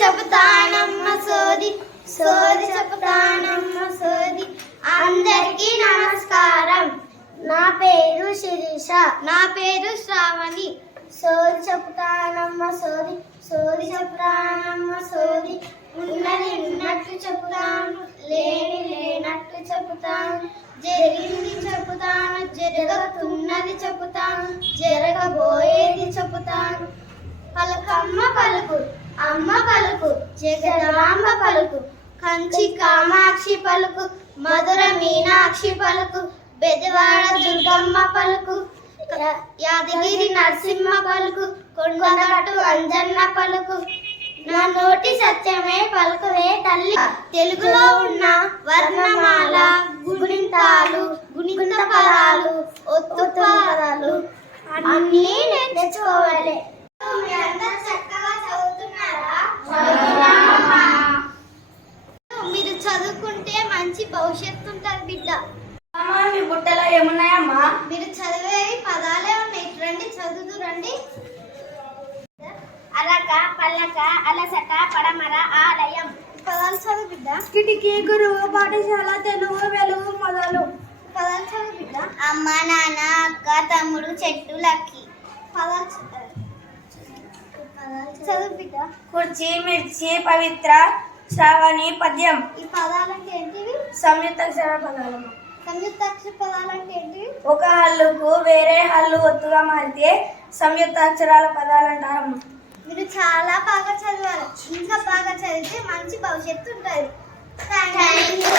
చెబుతానమ్మ సోది సోది చెబుతానమ్మ సోది. అందరికీ నమస్కారం. నా పేరు శిరీష. నా పేరు శ్రావణి. సోది చెబుతానమ్మ సోది సోది చెబుతానమ్మ సోది. ఉన్నది ఉన్నట్టు చెబుతాను, లేని లేనట్టు చెబుతాను. జరిగింది చెబుతాను, జరుగుతున్నది చెబుతాను, జరగబోయేది చెబుతాను. పలకమ్మ పలుకు, అమ్మ పలుకు, జగదాంబ పలుకు, కంచి కామాక్షి పలుకు, మధుర మీనాక్షి పలుకు, బెజవాడ దుర్గమ్మ పలుకు, యాదగిరి నరసింహ పలుకు, కొండగట్టు అంజన్న పలుకు. నా నోటి సత్యమే పలుకువే తల్లి. తెలుగులో ఉన్న వర్ణమాల, గుణింతాలు, గుణింత పదాలు, ఒత్తు పదాలు అన్నీ నేర్చుకోవాలి. మీరందరూ చక్కగా చదువుతున్నారా? మీరు చదువుకుంటే మంచి భవిష్యత్తు ఉంటుంది బిడ్డ. మీ బుట్టలో ఏమున్నాయమ్మా? మీరు చదివే పదాలే ఉన్నాయి. రండి చదువు రండి. అలక, పల్లక, అలసక, పడమర, ఆలయం. పదాలు చదువు బిడ్డ. కిటికీ, గురువు, పాఠశాల, తెలుగు, వెలుగు, మొదలు. పదాలు చదువు బిడ్డ. అమ్మ, నాన్న, అక్క, తమ్ముడు, చెట్టు, లక్కి. పదాలు చదువు బిడ్డ. కుర్చీ, మిర్చి, పవిత్ర, శ్రావణి, పద్యం. ఈ పదాలంటే ఏంటివి? సంయుక్తాక్షర పదాలమ్మా. సంయుక్తాక్షర పదాలంటే ఏంటివి? ఒక హల్లుకు వేరే హల్లు ఒత్తుగా మారితే సంయుక్తాక్షరాల పదాలు అంటారమ్మా. మీరు చాలా బాగా చదివారు. ఇంకా బాగా చదివితే మంచి భవిష్యత్తు ఉంటుంది. Thank you.